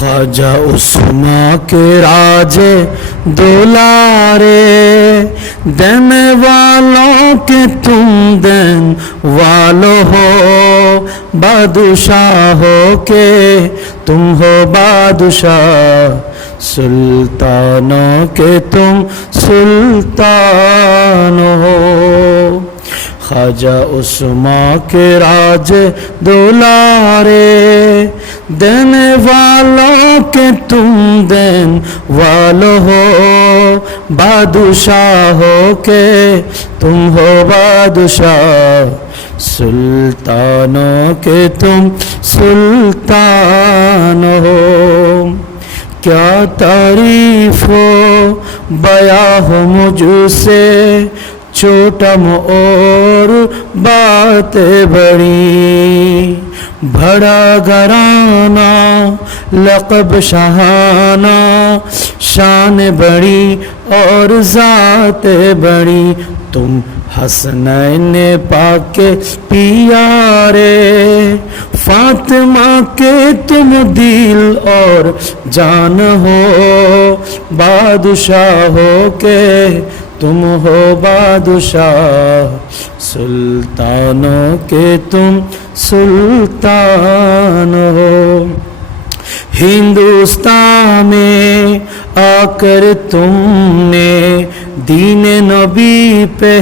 خواجہ عثمہ کے راجے دلارے دینے والوں کے تم دین والو ہو بادشاہ ہو کے تم ہو بادشاہ سلطانوں کے تم سلطان ہو جا عثمان کے راج دلارے دینے والوں کے تم دین والو ہو بادشاہ ہو کے تم ہو بادشاہ سلطانوں کے تم سلطان ہو کیا تعریف ہو بیا ہو مجھ سے مور بات بڑی بڑا گھرانہ لقب شاہانہ شان بڑی اور ذات بڑی تم حسنین پاک پیارے فاطمہ کے تم دل اور جان ہو بادشاہ ہو کے تم ہو بادشاہ سلطانوں کے تم سلطان ہو ہندوستان میں آ کر تم نے دین نبی پہ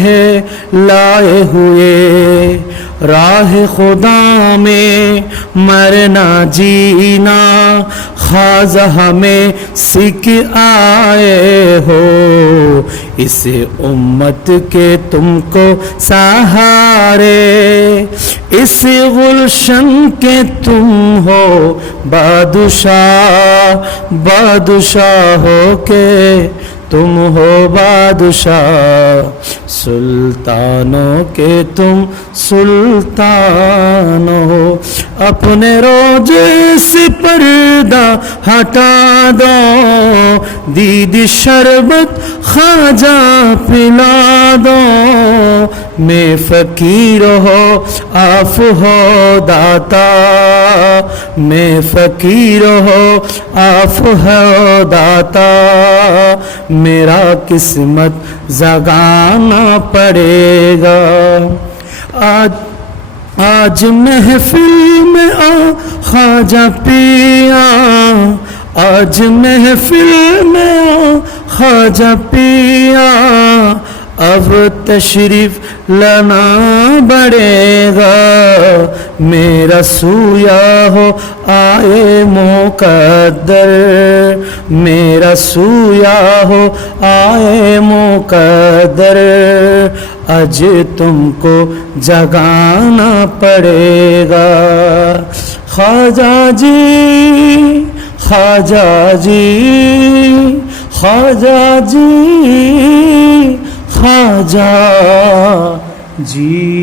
لائے ہوئے راہ خدا میں مرنا جینا ہمیں سکھ آئے ہو اس امت کے تم کو سہارے اس گلشن کے تم ہو بادشاہ بادشاہ ہو کے تم ہو بادشاہ سلطانوں کے تم سلطان ہو اپنے روز ہٹا دو شربت خوجہ پلا دو میں فقیر ہو آف ہو داتا میں فقیر ہو آف ہو داتا میرا قسمت زگانا پڑے گا آج محفل میں آ خوجہ پیاں آج محفل میں خواجہ پیا اب تشریف لنا پڑے گا میرا سویا ہو آئے مقدر میرا سویا ہو آئے مقدر اج تم کو جگانا پڑے گا خواجہ جی খাজাজি খাজাজি খাজা জি